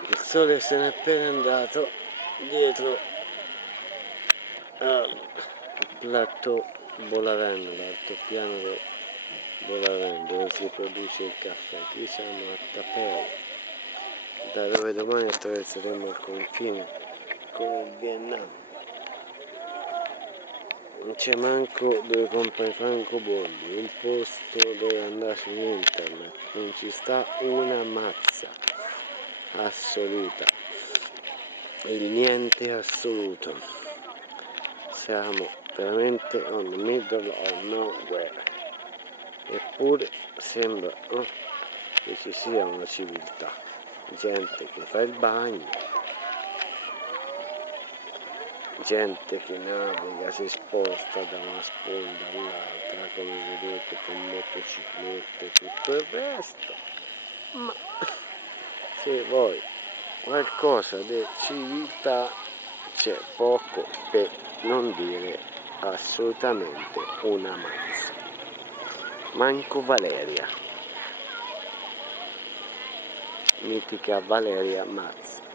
Il sole se n'è appena andato dietro al plateau Bolavent, l'altopiano del Bolavent, dove si produce il caffè. Qui siamo a Tapeo, da dove domani attraverseremo il confine con il Vietnam. Non c'è manco dove comprare francobolli, un posto dove andare su internet, non ci sta una mazza assoluta, il niente assoluto. Siamo veramente on the middle of nowhere, eppure sembra che ci sia una civiltà, gente che fa il bagno, gente che naviga, si sposta da una sponda all'altra, come vedete, con motociclette e tutto il resto. Ma se vuoi qualcosa di civiltà c'è poco, per non dire assolutamente una mazza. Manco Valeria, mitica Valeria Mazza.